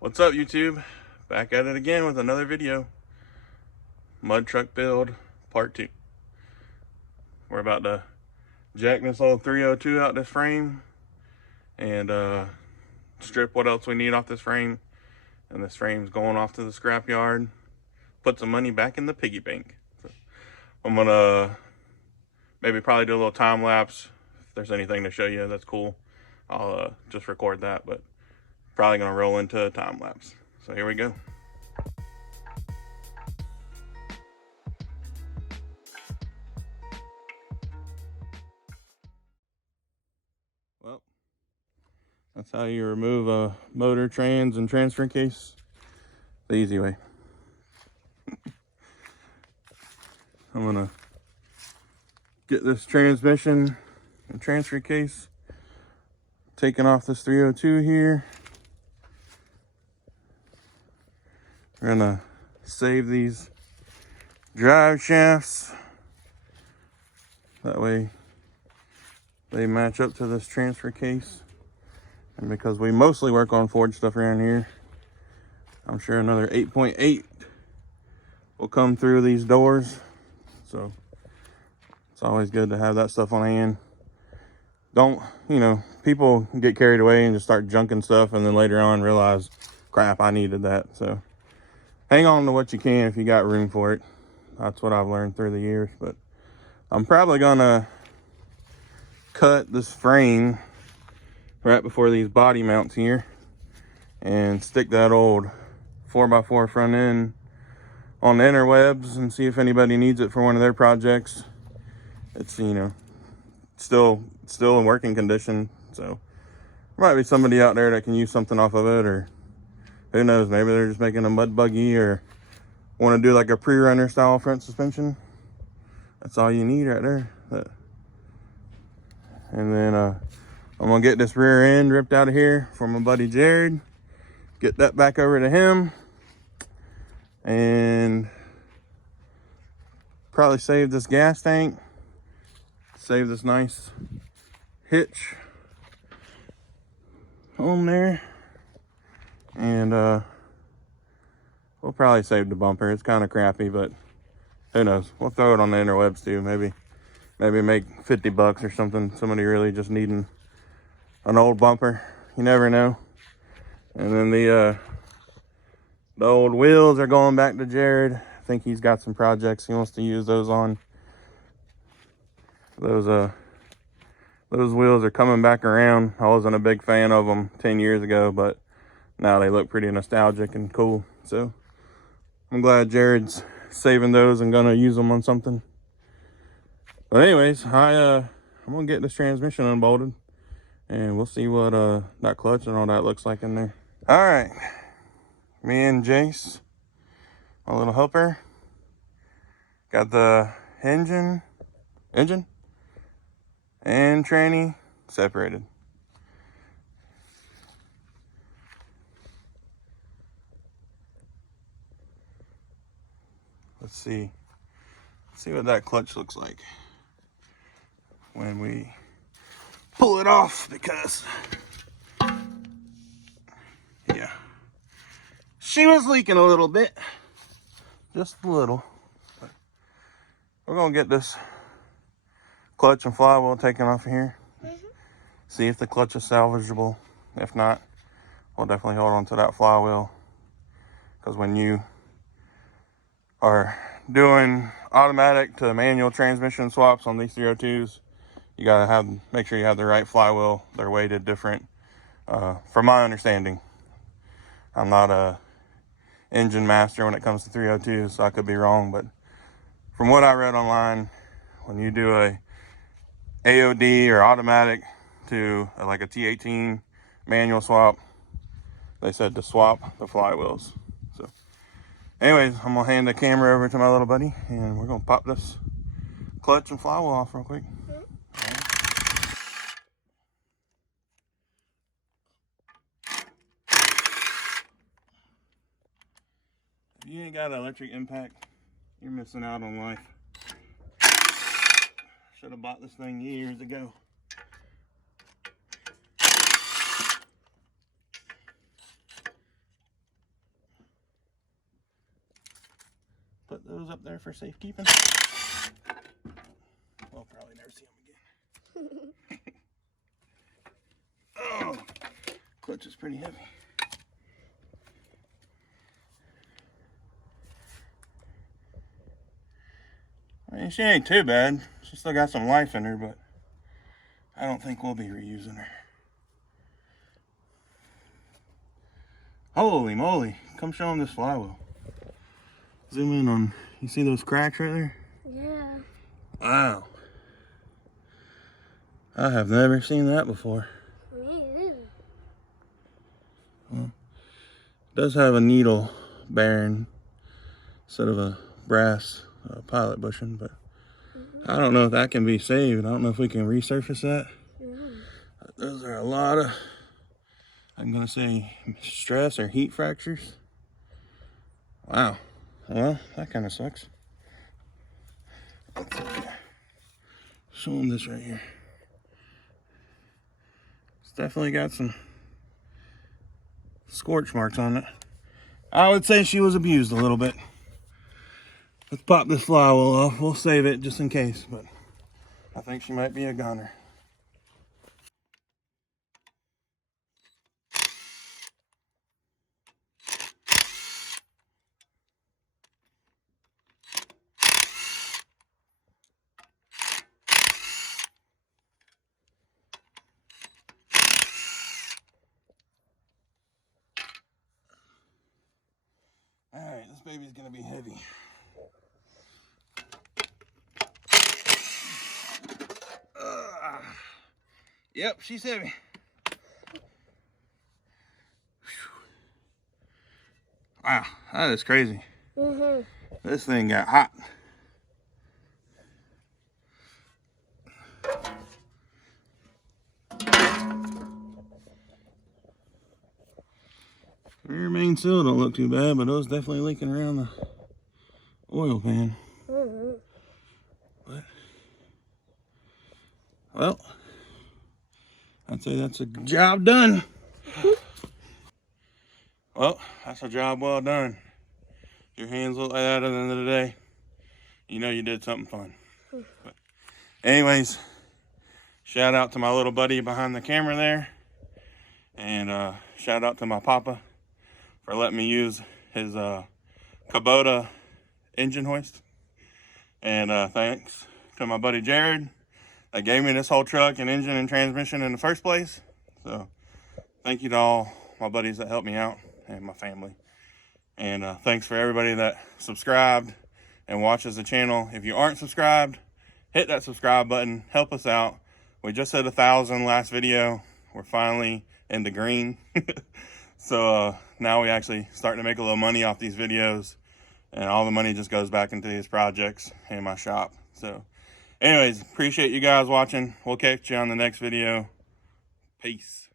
What's up, YouTube? Back at it again with another video. Mud truck build part 2. We're about to jack this old 302 out this frame and strip what else we need off this frame. And this frame's going off to the scrap yard. Put some money back in the piggy bank. So I'm gonna maybe probably do a little time lapse. If there's anything to show you, that's cool. I'll just record that, but probably gonna roll into a time lapse. So here we go. Well, that's how you remove a motor, trans, and transfer case the easy way. I'm gonna get this transmission and transfer case taken off this 302 here. We're gonna save these drive shafts. That way they match up to this transfer case. And because we mostly work on Ford stuff around here, I'm sure another 8.8 will come through these doors. So it's always good to have that stuff on hand. Don't, people get carried away and just start junking stuff and then later on realize, crap, I needed that. So hang on to what you can if you got room for it. That's what I've learned through the years. But I'm probably gonna cut this frame right before these body mounts here and stick that old 4x4 front end on the interwebs and see if anybody needs it for one of their projects. It's still in working condition, so there might be somebody out there that can use something off of it, or who knows, maybe they're just making a mud buggy or want to do like a pre-runner style front suspension. That's all you need right there. And then I'm gonna get this rear end ripped out of here for my buddy Jared, get that back over to him, and probably save this gas tank, save this nice hitch on there, and we'll probably save the bumper. It's kind of crappy, but who knows, we'll throw it on the interwebs too. Maybe make 50 bucks or something, somebody really just needing an old bumper. You never know. And then the old wheels are going back to Jared. I think he's got some projects he wants to use those on. Those wheels are coming back around. I wasn't a big fan of them 10 years ago, but now they look pretty nostalgic and cool. So I'm glad Jared's saving those and gonna use them on something. But anyways, I'm gonna get this transmission unbolted and we'll see what that clutch and all that looks like in there. All right, me and Jace, my little helper, got the engine and tranny separated. Let's see what that clutch looks like when we pull it off, because yeah, she was leaking a little bit, just a little. But we're gonna get this clutch and flywheel taken off of here. See if the clutch is salvageable. If not, we'll definitely hold on to that flywheel, because when you are doing automatic to manual transmission swaps on these 302s, you gotta make sure you have the right flywheel. They're weighted different, from my understanding. I'm not a engine master when it comes to 302s, so I could be wrong, but from what I read online, when you do a AOD or automatic to like a T18 manual swap, they said to swap the flywheels. So anyways, I'm gonna hand the camera over to my little buddy and we're gonna pop this clutch and flywheel off real quick. If you ain't got an electric impact, you're missing out on life. Should have bought this thing years ago. those up there for safekeeping. We'll probably never see them again. Oh, clutch is pretty heavy. I mean, she ain't too bad. She still got some life in her, but I don't think we'll be reusing her. Holy moly, come show them this flywheel. Zoom in on, you see those cracks right there? Yeah. Wow. I have never seen that before. Me either. Well, it does have a needle bearing instead of a brass pilot bushing, but I don't know if that can be saved. I don't know if we can resurface that. Those are a lot of, I'm gonna say, stress or heat fractures. Wow. Well, that kind of sucks. Let's show them this right here. It's definitely got some scorch marks on it. I would say she was abused a little bit. Let's pop this flywheel off. We'll save it just in case, but I think she might be a goner. All right, this baby's gonna be heavy. Yep, she's heavy. Wow, that is crazy. This thing got hot. Rear main seal don't look too bad, but it was definitely leaking around the oil pan. But, well, I'd say that's a job done. Well, that's a job well done. Your hands look like that at the end of the day, you know you did something fun. But anyways, shout out to my little buddy behind the camera there. And shout out to my papa for letting me use his Kubota engine hoist. And thanks to my buddy Jared that gave me this whole truck and engine and transmission in the first place. So thank you to all my buddies that helped me out and my family. And thanks for everybody that subscribed and watches the channel. If you aren't subscribed, hit that subscribe button. Help us out. We just hit 1,000 last video. We're finally in the green. So now we actually starting to make a little money off these videos. And all the money just goes back into these projects in my shop. So anyways, appreciate you guys watching. We'll catch you on the next video. Peace.